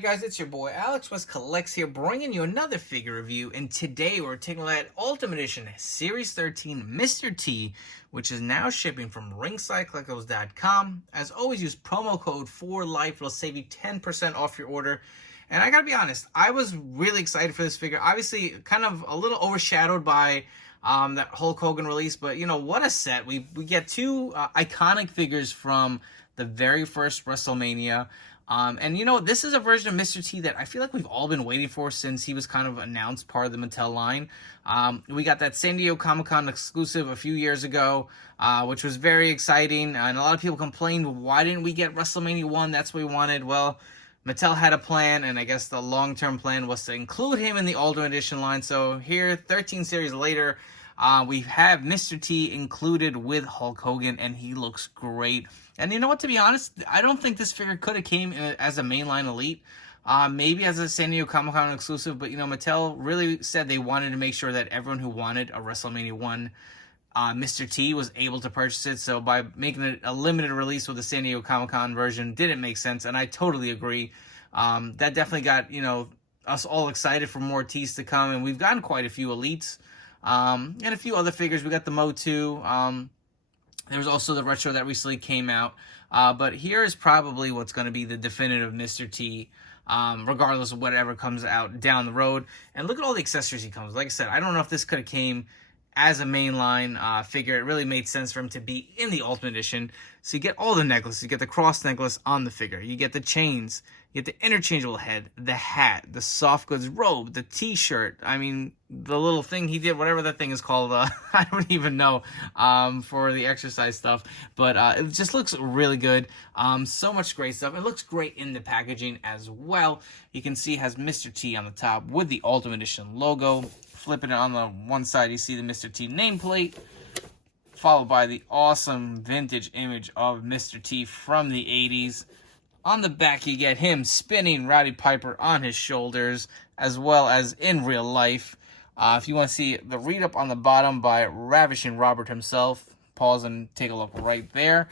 on, you guys? It's your boy Alex West Collects here, bringing you another figure review. And today we're taking a look at Ultimate Edition Series 13 Mr. T, which is now shipping from ringsidecollectibles.com. As always, use promo code 4LIFE. It'll save you 10% off your order. And I gotta be honest, I was really excited for this figure. Obviously, kind of a little overshadowed by that Hulk Hogan release, but you know, what a set. We get two iconic figures from the very first WrestleMania. And you know, this is a version of Mr. T that I feel like we've all been waiting for since he was kind of announced part of the Mattel line. We got that San Diego Comic-Con exclusive a few years ago, which was very exciting. And a lot of people complained, why didn't we get WrestleMania 1? That's what we wanted. Well, Mattel had a plan, and I guess the long-term plan was to include him in the Ultimate Edition line. So here, 13 series later, we have Mr. T included with Hulk Hogan, and he looks great. And you know what, to be honest, I don't think this figure could have came as a mainline elite. Maybe as a San Diego Comic-Con exclusive, but you know, Mattel really said they wanted to make sure that everyone who wanted a WrestleMania 1 Mr. T was able to purchase it. So by making it a limited release with the San Diego Comic-Con version didn't make sense, and I totally agree. That definitely got, you know, us all excited for more T's to come, and we've gotten quite a few elites. And a few other figures. We got the Mo 2. There was also the retro that recently came out. But here is probably what's going to be the definitive Mr. T, regardless of whatever comes out down the road. And look at all the accessories he comes with. Like I said, I don't know if this could have came as a mainline figure. It really made sense for him to be in the Ultimate Edition. So you get all the necklaces. You get the cross necklace on the figure. You get the chains. You get the interchangeable head, the hat, the soft goods robe, the t-shirt. I mean, the little thing he did, whatever that thing is called, I don't even know, for the exercise stuff. But it just looks really good. So much great stuff. It looks great in the packaging as well. You can see it has Mr. T on the top with the Ultimate Edition logo. Flipping it on the one side, you see the Mr. T nameplate, followed by the awesome vintage image of Mr. T from the 80s. On the back, you get him spinning Roddy Piper on his shoulders, as well as in real life. If you want to see the read-up on the bottom by Ravishing Robert himself, pause and take a look right there.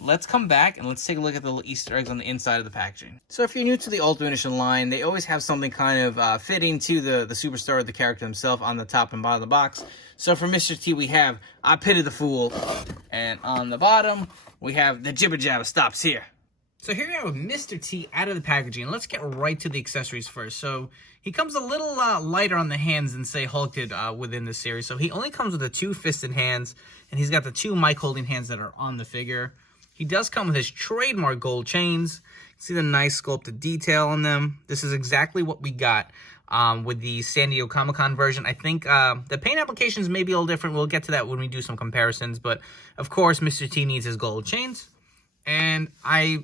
Let's come back and let's take a look at the little Easter eggs on the inside of the packaging. So if you're new to the Ultimate Edition line, they always have something kind of fitting to the superstar or the character himself on the top and bottom of the box. So for Mr. T, we have I Pity the Fool, and on the bottom, we have the Jibber Jabber Stops Here. So here we have Mr. T out of the packaging. Let's get right to the accessories first. So he comes a little lighter on the hands than, say, Hulk did within this series. So he only comes with the two fisted hands, and he's got the two mic holding hands that are on the figure. He does come with his trademark gold chains. See the nice sculpted detail on them. This is exactly what we got with the San Diego Comic-Con version. I think the paint applications may be a little different. We'll get to that when we do some comparisons. But, of course, Mr. T needs his gold chains. And I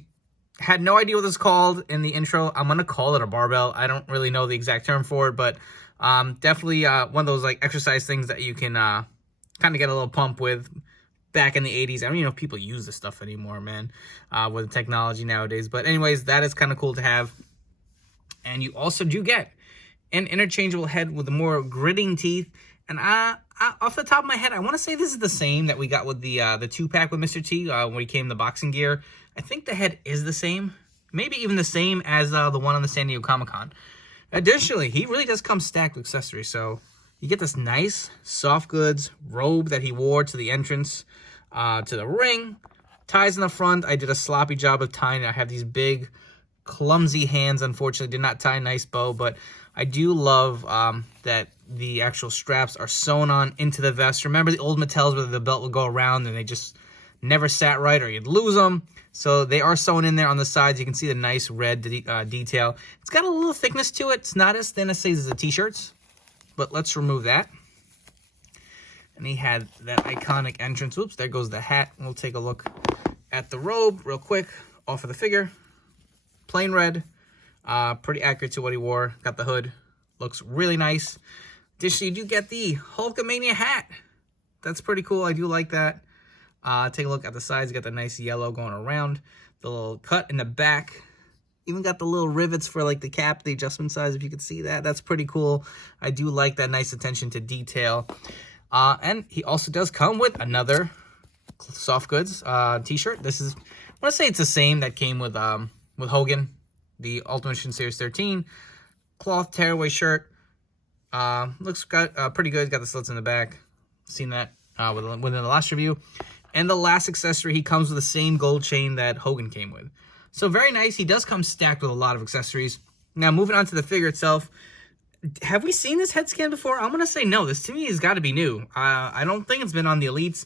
had no idea what this is called in the intro. I'm going to call it a barbell. I don't really know the exact term for it, but definitely one of those like exercise things that you can kind of get a little pump with. Back in the 80s, I don't even know if people use this stuff anymore, man, with the technology nowadays. But anyways, that is kind of cool to have. And you also do get an interchangeable head with the more gritting teeth. And off the top of my head, I want to say this is the same that we got with the 2-pack with Mr. T when he came the boxing gear. I think the head is the same, maybe even the same as the one on the San Diego Comic-Con. Additionally, he really does come stacked with accessories. So you get this nice soft goods robe that he wore to the entrance to the ring. Ties in the front. I did a sloppy job of tying it. I have these big, clumsy hands. Unfortunately, did not tie a nice bow, but I do love that the actual straps are sewn on into the vest. Remember the old Mattels where the belt would go around and they just never sat right or you'd lose them? So they are sewn in there on the sides. You can see the nice red detail. It's got a little thickness to it. It's not as thin as, say, the t-shirts, but let's remove that. And he had that iconic entrance. Oops, there goes the hat. We'll take a look at the robe real quick off of the figure. Plain red. Pretty accurate to what he wore. Got the hood. Looks really nice. Additionally, you do get the Hulkamania hat. That's pretty cool. I do like that. Take a look at the sides. You got the nice yellow going around. The little cut in the back. Even got the little rivets for like the cap, the adjustment size, if you could see that. That's pretty cool. I do like that nice attention to detail. And he also does come with another soft goods t-shirt. This is, I want to say it's the same that came with Hogan. the Ultimate Edition Series 13. Cloth tearaway shirt. Looks pretty good. Got the slits in the back. Seen that within the last review. And the last accessory, he comes with the same gold chain that Hogan came with. So very nice. He does come stacked with a lot of accessories. Now, moving on to the figure itself. Have we seen this head scan before? I'm going to say no. This, to me, has got to be new. I don't think it's been on the Elites.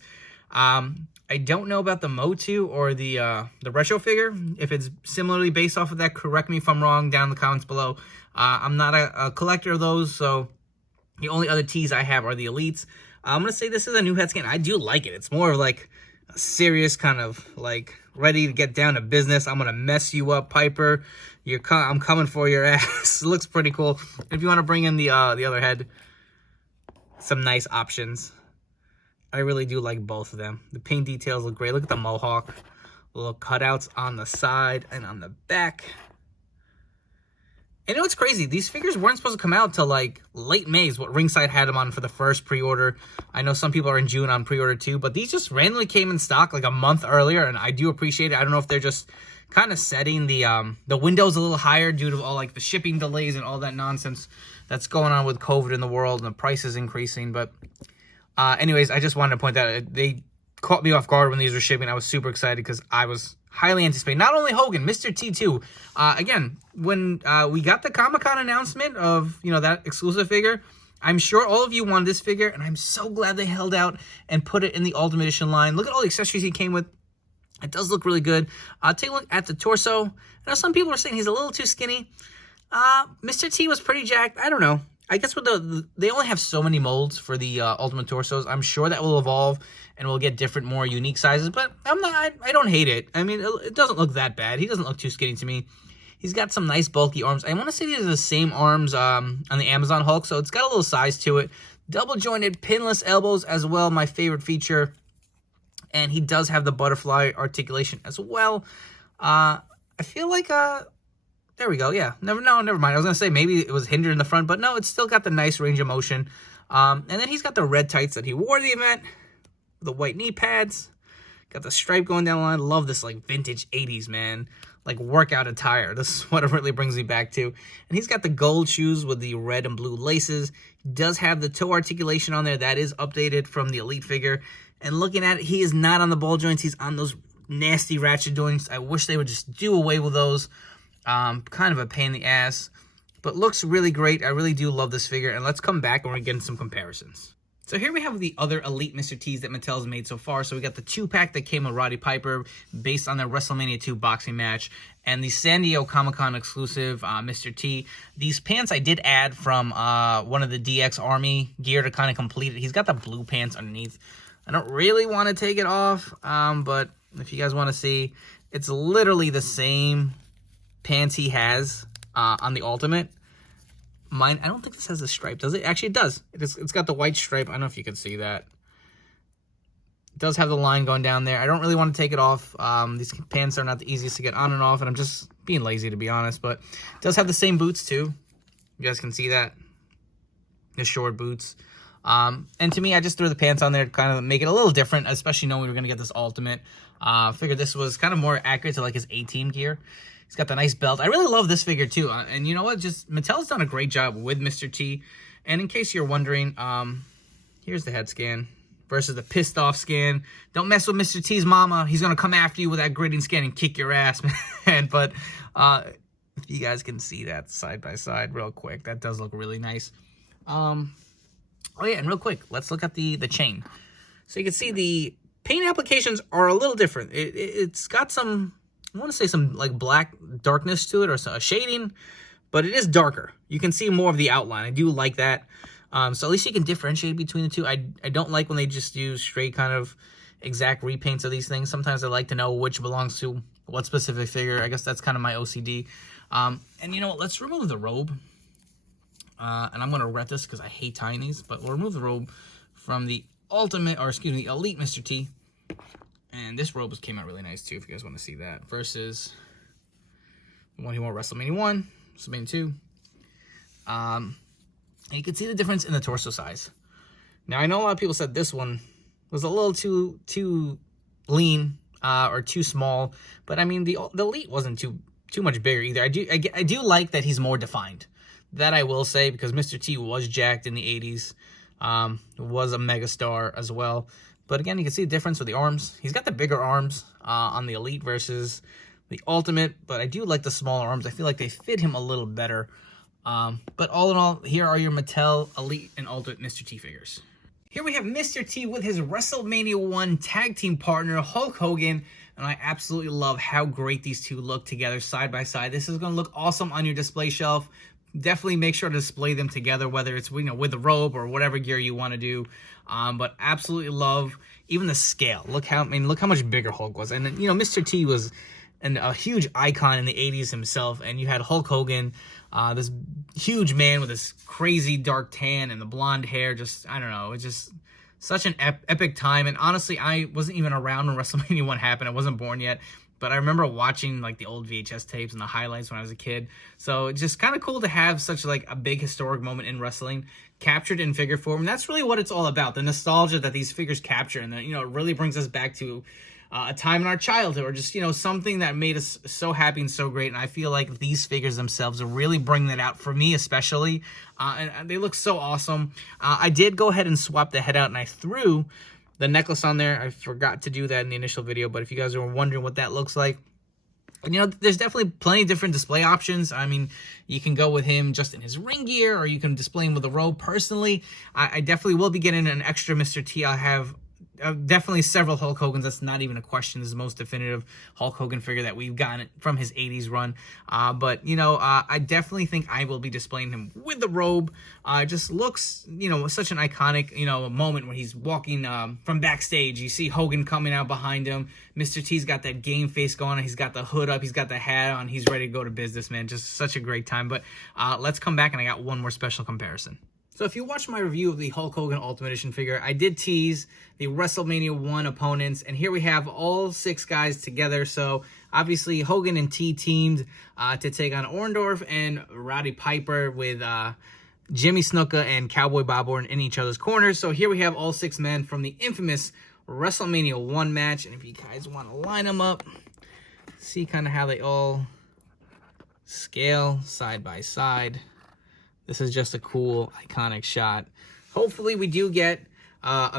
I don't know about the Motu or the retro figure. If it's similarly based off of that, correct me if I'm wrong down in the comments below. I'm not a collector of those, so the only other tees I have are the Elites. I'm going to say this is a new head scan. I do like it. It's more of like a serious kind of like ready to get down to business. I'm going to mess you up, Piper. I'm coming for your ass. It looks pretty cool. If you want to bring in the other head, some nice options. I really do like both of them. The paint details look great. Look at the mohawk. Little cutouts on the side and on the back. And you know what's crazy? These figures weren't supposed to come out till like late May is what Ringside had them on for the first pre-order. I know some people are in June on pre-order too, but these just randomly came in stock like a month earlier, and I do appreciate it. I don't know if they're just kind of setting the windows a little higher due to all like the shipping delays and all that nonsense that's going on with COVID in the world and the prices increasing. But anyways, I just wanted to point that out. They caught me off guard when these were shipping. I was super excited because I was highly anticipating. Not only Hogan, Mr. T too. Again, when we got the Comic-Con announcement of, you know, that exclusive figure, I'm sure all of you wanted this figure, and I'm so glad they held out and put it in the Ultimate Edition line. Look at all the accessories he came with. It does look really good. Take a look at the torso. I know some people are saying he's a little too skinny. Mr. T was pretty jacked. I don't know. I guess with they only have so many molds for the Ultimate Torsos. I'm sure that will evolve and we'll get different, more unique sizes. But I don't hate it. I mean, it doesn't look that bad. He doesn't look too skinny to me. He's got some nice bulky arms. I want to say these are the same arms on the Amazon Hulk, so it's got a little size to it. Double jointed, pinless elbows as well, my favorite feature. And he does have the butterfly articulation as well. I feel like there we go. Yeah. Never mind. I was going to say maybe it was hindered in the front, but no, it's still got the nice range of motion. And then he's got the red tights that he wore to the event. The white knee pads. Got the stripe going down the line. Love this like vintage 80s, man. Like workout attire. This is what it really brings me back to. And he's got the gold shoes with the red and blue laces. He does have the toe articulation on there. That is updated from the Elite figure. And looking at it, he is not on the ball joints. He's on those nasty ratchet joints. I wish they would just do away with those. Kind of a pain in the ass, but looks really great. I really do love this figure, and let's come back and we're getting some comparisons. So here we have the other Elite Mr. T's that Mattel's made so far. So we got the 2-pack that came with Roddy Piper based on their WrestleMania 2 boxing match, and the San Diego Comic-Con exclusive Mr. T. These pants I did add from one of the DX Army gear to kind of complete it. He's got the blue pants underneath. I don't really want to take it off, but if you guys want to see, it's literally the same pants he has on the Ultimate. Mine, I don't think this has a stripe, does it? Actually, it does. It's got the white stripe. I don't know if you can see that. It does have the line going down there. I don't really want to take it off. These pants are not the easiest to get on and off, and I'm just being lazy, to be honest. But it does have the same boots, too. You guys can see that. The short boots. And to me, I just threw the pants on there to kind of make it a little different, especially knowing we were going to get this Ultimate. Figured this was kind of more accurate to like his A-Team gear. He's got the nice belt. I really love this figure too. And you know what? Just Mattel's done a great job with Mr. T. And in case you're wondering, here's the head scan versus the pissed off scan. Don't mess with Mr. T's mama. He's going to come after you with that gritting scan and kick your ass, man. But if you guys can see that side by side real quick, that does look really nice. Oh yeah, and real quick, let's look at the chain. So you can see the paint applications are a little different. It's got some, I want to say some like black darkness to it or a shading, but it is darker. You can see more of the outline. I do like that. So at least you can differentiate between the two. I don't like when they just use straight kind of exact repaints of these things. Sometimes I like to know which belongs to what specific figure. I guess that's kind of my OCD. And you know what? Let's remove the robe. And I'm going to regret this because I hate tying these, but we'll remove the robe from the Ultimate, or excuse me, Elite Mr. T. And this robe came out really nice too, if you guys want to see that, versus the one he wore WrestleMania 1, WrestleMania 2. And you can see the difference in the torso size. Now, I know a lot of people said this one was a little too lean or too small, but I mean, the Elite wasn't too too much bigger either. I do like that he's more defined. That I will say, because Mr. T was jacked in the 80s. Was a megastar as well. But again, you can see the difference with the arms. He's got the bigger arms on the Elite versus the Ultimate, but I do like the smaller arms. I feel like they fit him a little better. But all in all, here are your Mattel Elite and Ultimate Mr. T figures. Here we have Mr. T with his WrestleMania 1 tag team partner, Hulk Hogan. And I absolutely love how great these two look together side by side. This is going to look awesome on your display shelf. Definitely make sure to display them together, whether it's, you know, with the robe or whatever gear you want to do. But absolutely love even the scale. Look how much bigger Hulk was. And, you know, Mr. T was a huge icon in the 80s himself. And you had Hulk Hogan, this huge man with this crazy dark tan and the blonde hair. Just, I don't know, it's just such an epic time. And honestly, I wasn't even around when WrestleMania 1 happened. I wasn't born yet. But I remember watching like the old VHS tapes and the highlights when I was a kid. So it's just kind of cool to have such like a big historic moment in wrestling captured in figure form. And that's really what it's all about. The nostalgia that these figures capture. And that, you know, it really brings us back to a time in our childhood, or just, you know, something that made us so happy and so great. And I feel like these figures themselves are really bringing that out for me, especially. And they look so awesome. I did go ahead and swap the head out, and I threw the necklace on there. I forgot to do that in the initial video, but if you guys are wondering what that looks like, you know, there's definitely plenty of different display options. I mean, you can go with him just in his ring gear, or you can display him with a robe. Personally, I definitely will be getting an extra Mr. T. I'll have definitely several Hulk Hogans. That's not even a question. This is the most definitive Hulk Hogan figure that we've gotten from his 80s run. But, you know, I definitely think I will be displaying him with the robe. It just looks, you know, such an iconic, you know, moment when he's walking from backstage. You see Hogan coming out behind him. Mr. T's got that game face going on. He's got the hood up. He's got the hat on. He's ready to go to business, man. Just such a great time. But let's come back, and I got one more special comparison. So if you watched my review of the Hulk Hogan Ultimate Edition figure, I did tease the WrestleMania 1 opponents, and here we have all 6 guys together. So obviously Hogan and T teamed to take on Orndorff and Roddy Piper, with Jimmy Snuka and Cowboy Bob Orton in each other's corners. So here we have all 6 men from the infamous WrestleMania 1 match. And if you guys want to line them up, see kind of how they all scale side by side. This is just a cool, iconic shot. Hopefully we do get a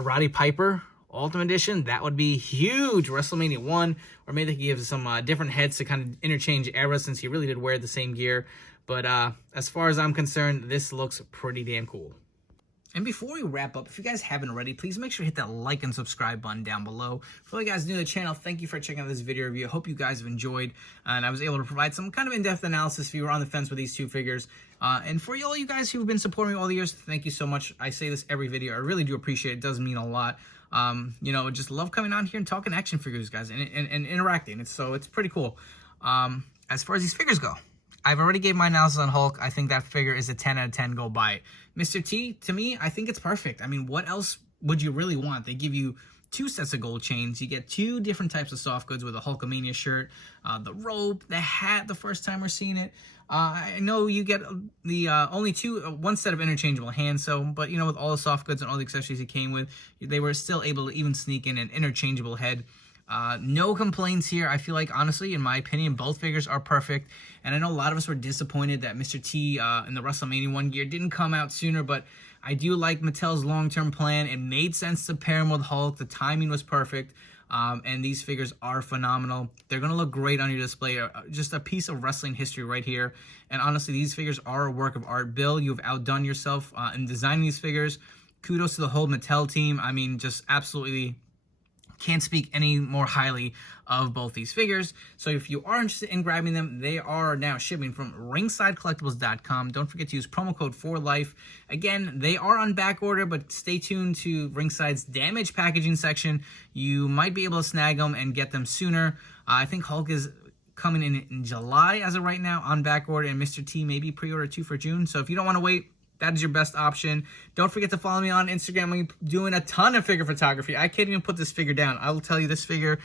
Roddy Piper Ultimate Edition. That would be huge. WrestleMania 1. Or maybe they could give some different heads to kind of interchange eras, since he really did wear the same gear. But as far as I'm concerned, this looks pretty damn cool. And before we wrap up, if you guys haven't already, please make sure to hit that like and subscribe button down below. For all you guys new to the channel, thank you for checking out this video review. I hope you guys have enjoyed, and I was able to provide some kind of in-depth analysis if you were on the fence with these two figures. And for all you guys who've been supporting me all the years, thank you so much. I say this every video. I really do appreciate it. It does mean a lot. You know, just love coming on here and talking action figures, guys, and interacting. It's pretty cool. As far as these figures go, I've already gave my analysis on Hulk. I think that figure is a 10 out of 10. Go buy it. Mr. T, to me, I think it's perfect. I mean, what else would you really want? They give you 2 sets of gold chains. You get 2 different types of soft goods with a Hulkamania shirt, the robe, the hat the first time we're seeing it. I know you get the only 1 set of interchangeable hands, but, you know, with all the soft goods and all the accessories it came with, they were still able to even sneak in an interchangeable head. No complaints here. I feel like, honestly, in my opinion, both figures are perfect. And I know a lot of us were disappointed that Mr. T in the WrestleMania 1 gear didn't come out sooner, but I do like Mattel's long-term plan. It made sense to pair him with Hulk. The timing was perfect. And these figures are phenomenal. They're going to look great on your display. Just a piece of wrestling history right here. And honestly, these figures are a work of art. Bill, you've outdone yourself in designing these figures. Kudos to the whole Mattel team. I mean, just absolutely can't speak any more highly of both these figures. So if you are interested in grabbing them, they are now shipping from ringsidecollectibles.com. Don't forget to use promo code FORLIFE. Again, they are on back order, but stay tuned to Ringside's damaged packaging section. You might be able to snag them and get them sooner. I think Hulk is coming in July as of right now on back order, and Mr. T maybe pre-order 2 for June. So if you don't want to wait, that is your best option. Don't forget to follow me on Instagram. I'm doing a ton of figure photography. I can't even put this figure down. I will tell you, this figure,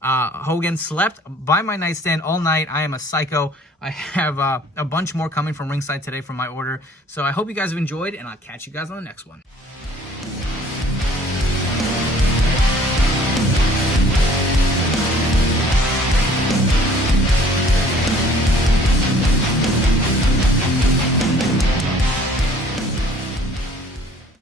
Hogan, slept by my nightstand all night. I am a psycho. I have a bunch more coming from Ringside today from my order. So I hope you guys have enjoyed, and I'll catch you guys on the next one.